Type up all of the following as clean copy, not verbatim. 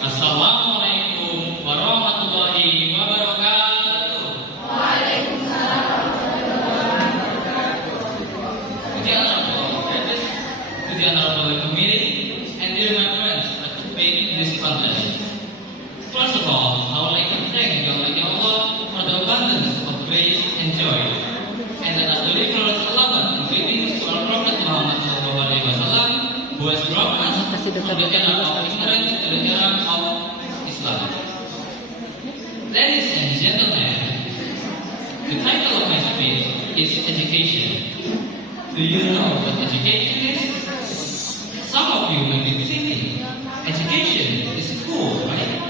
Assalamualaikum warahmatullahi wabarakatuh. Waalaikumsalam warahmatullahi wabarakatuh. To the honorable judges, to the honorable committee, and dear my friends participating in this contest. First of all, I would like to thank Almighty Allah for the abundance of grace and joy, and that has delivered salawat and greetings to our Prophet Muhammad SAW, who has brought us from the era of ignorance to the era of Islam. Ladies and gentlemen, the title of my speech is Education. Do you know what education is? Some of you may be thinking, education is cool, right?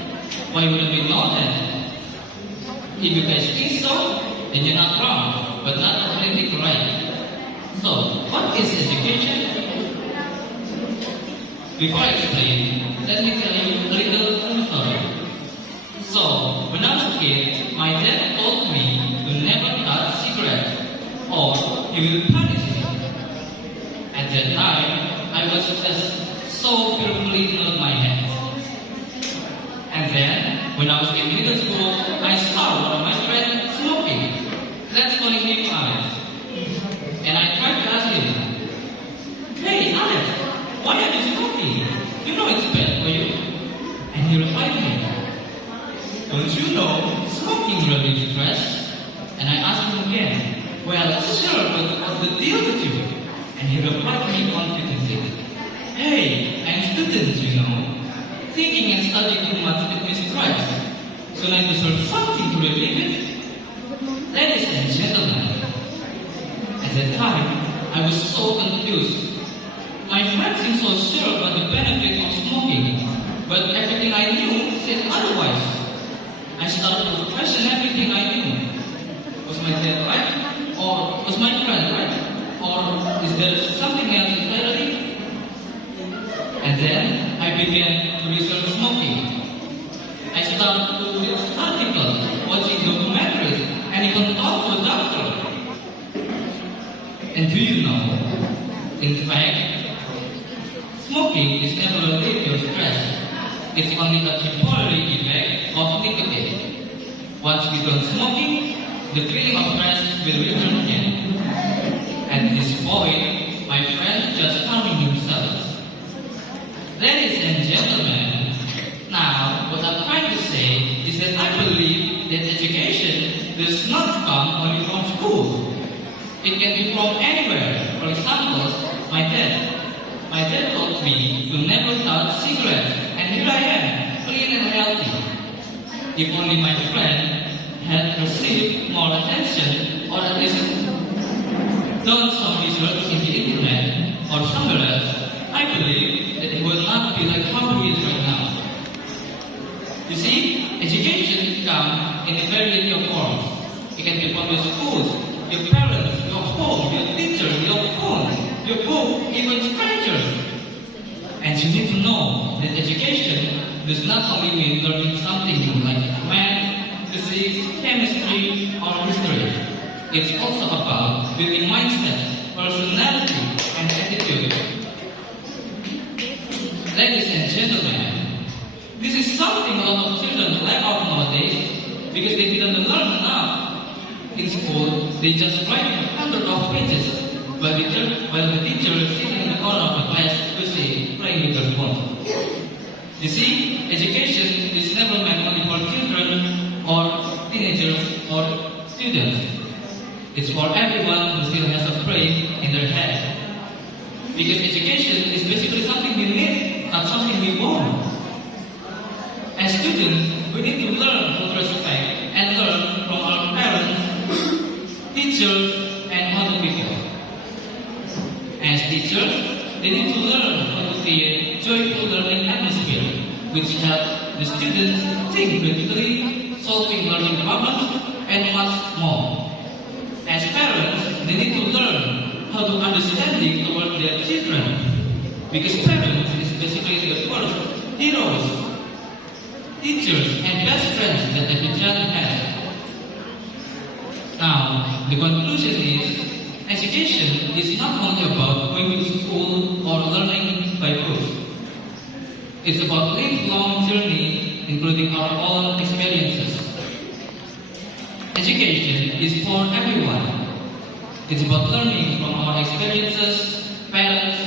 Why wouldn't we know that? If you guys think so, then you're not wrong, but not completely correct. So, what is education? Before I explain, let me tell you a little story. So, when I was a kid, my dad told me to never touch cigarettes, or he will punish me. At that time, I was just so fearfully in my head. And then, when I was in middle school, I saw one of my friends smoking. Let's call him Alex. And I tried to ask him, "Hey Alex, why are you smoking? You know it's bad for you." And he replied me, "Don't you know smoking relieves stress?" And I asked him again, "Well, sure, but what's the deal with you?" And he replied me confidently, "Hey, I'm student, you know. Thinking and studying too much with me stress. So I deserve something to relieve it." Ladies and gentlemen, at that time, I was so confused. My friends seemed so sure about the benefit of smoking, but everything I knew said otherwise. I started to question everything I knew. Was my dad right? Or was my friend right? Or is there something else entirely? And then I began to research smoking. I started to read articles, watching documentaries, and even talk to a doctor. And do you know, in fact, smoking is never a relief of stress. It's only a temporary effect of nicotine. Once we done smoking, the feeling of stress will return again. At this point, my friend just calming himself. Ladies and gentlemen, now what I'm trying to say is that I believe that education does not come only from school. It can be from anywhere. For example, my dad told me to never touch cigarettes, and here I am, clean and healthy. If only my friend had received more attention, or at least done some research in the internet or somewhere else, I believe that he would not be like how he is right now. You see, education comes in a variety of forms. It can be from your schools, your parents, your home, your teachers, your phone, your book, even strangers. And you need to know that education does not only mean learning something like math, physics, chemistry, or history. It's also about building mindset, personality, and attitude. Ladies and gentlemen, this is something a lot of children lack of nowadays because they didn't learn enough. In school, they just write hundreds of pages while the teacher is sitting in the corner of the class busy playing with their phone. You see, education is never meant only for children or teenagers or students. It's for everyone who still has a brain in their head. Because education is basically something we need, not something we want. As students, we need to learn how to respect and learn from our parents, teachers, and other people. As teachers, they need to learn how to create joyful learning atmosphere, which help the students think critically, solving learning problems, and much more. As parents, they need to learn how to understanding towards their children, because parents is basically the first heroes, teachers, and best friends that every child has. Now, the conclusion is, education is not only about going to school or learning by books. It's about lifelong journey, including our own experiences. Education is for everyone. It's about learning from our experiences, parents,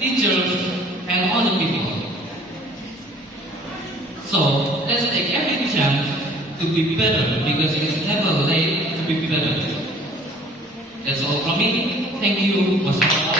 teachers, and other people. So let's take every chance to be better because it's never late to be better. That's all from me. Thank you. Wassalamualaikum.